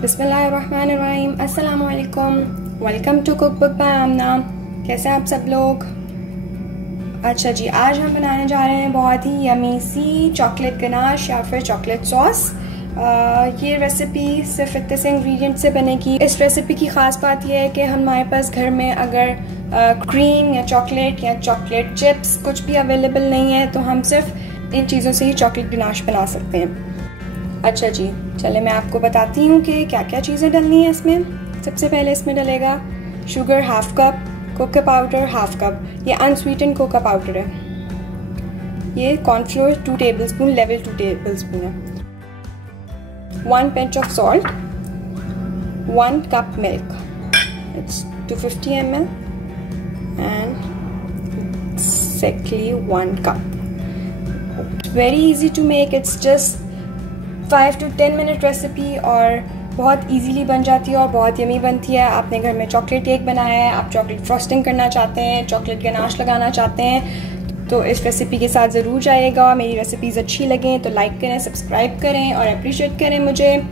बिस्मिल्लाहिर्रहमानिर्रहीम, अस्सलाम वालेकुम। वेलकम टू कुकबुक बाय आमना। कैसे हैं आप सब लोग? अच्छा जी, आज हम बनाने जा रहे हैं बहुत ही यमी सी चॉकलेट गनाश या फिर चॉकलेट सॉस। ये रेसिपी सिर्फ इतने से इंग्रेडिएंट से बनेगी। इस रेसिपी की ख़ास बात यह है कि हमारे पास घर में अगर क्रीम या चॉकलेट चिप्स कुछ भी अवेलेबल नहीं है तो हम सिर्फ इन चीज़ों से ही चॉकलेट गनाश बना सकते हैं। अच्छा जी, चले मैं आपको बताती हूँ कि क्या क्या चीज़ें डलनी है इसमें। सबसे पहले इसमें डलेगा sugar half cup, cocoa powder half cup, ये अनस्वीटेंड कोको पाउडर है। ये कॉर्नफ्लोर 2 टेबलस्पून, लेवल 2 टेबलस्पून है। 1 pinch of salt, 1 cup milk, it's 250 ml and exactly 1 cup. It's very easy to make, it's just 5 to 10 minute recipe और बहुत easily बन जाती है और बहुत यमी बनती है। आपने घर में चॉकलेट केक बनाया है, आप चॉकलेट फ्रॉस्टिंग करना चाहते हैं, चॉकलेट गनाश लगाना चाहते हैं तो इस रेसिपी के साथ ज़रूर जाइएगा। मेरी रेसिपीज़ अच्छी लगें तो लाइक करें, सब्सक्राइब करें और अप्रिशिएट करें मुझे।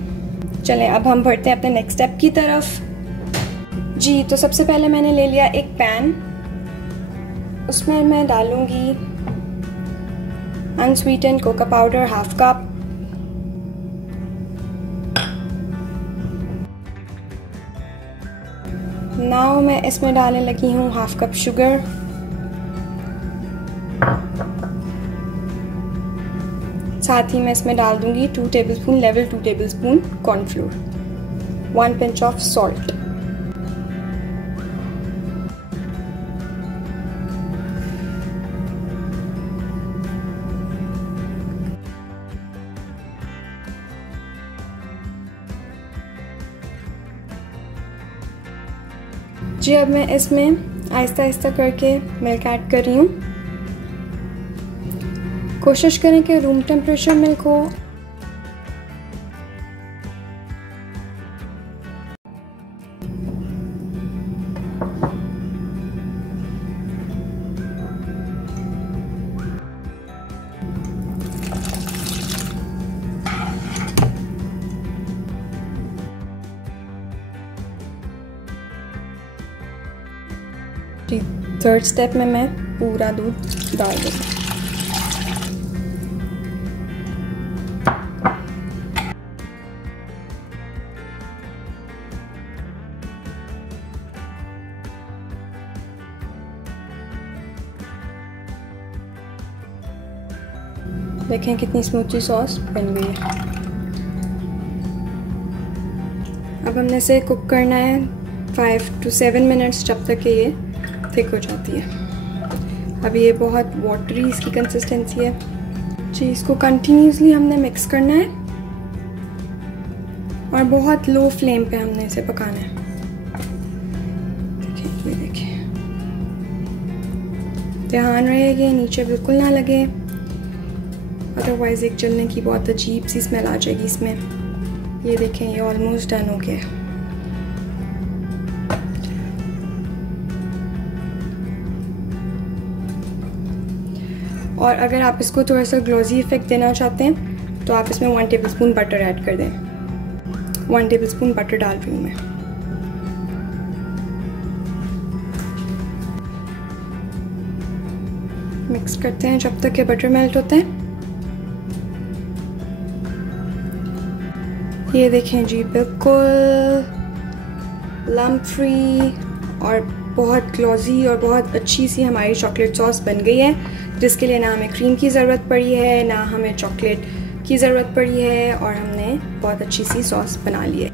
चलें अब हम बढ़ते हैं अपने नेक्स्ट स्टेप की तरफ। जी, तो सबसे पहले मैंने ले लिया एक पैन, उसमें मैं डालूँगी unsweetened cocoa powder half cup, now मैं इसमें डालने लगी हूँ हाफ कप शुगर, साथ ही मैं इसमें डाल दूंगी 2 tablespoon, level 2 tablespoon cornflour, 1 pinch of salt. जी, अब मैं इसमें आहिस्ता आहिस्ता करके मिल्क ऐड कर रही हूँ। कोशिश करें कि रूम टेम्परेचर मिल्क हो। थर्ड स्टेप में मैं पूरा दूध डाल दूँगी। देखें कितनी स्मूथी सॉस बन गई है। अब हमने इसे कुक करना है 5 to 7 मिनट्स, जब तक कि ये थिक हो जाती है। अब ये बहुत वाटरी इसकी कंसिस्टेंसी है। जी, इसको कंटिन्यूसली हमने मिक्स करना है और बहुत लो फ्लेम पे हमने इसे पकाना है। देखिए, ये देखिए, ध्यान रहे कि नीचे बिल्कुल ना लगे, अदरवाइज एक जलने की बहुत अजीब सी स्मेल आ जाएगी इसमें। ये देखें, ये ऑलमोस्ट डन हो गया। और अगर आप इसको थोड़ा सा ग्लॉजी इफेक्ट देना चाहते हैं तो आप इसमें 1 टेबलस्पून बटर ऐड कर दें। 1 टेबलस्पून बटर डाल रही हूँ मैं। मिक्स करते हैं जब तक ये बटर मेल्ट होता है। ये देखें जी, बिल्कुल लम्प फ्री और बहुत ग्लॉजी और बहुत अच्छी सी हमारी चॉकलेट सॉस बन गई है, जिसके लिए ना हमें क्रीम की ज़रूरत पड़ी है, ना हमें चॉकलेट की ज़रूरत पड़ी है और हमने बहुत अच्छी सी सॉस बना ली है।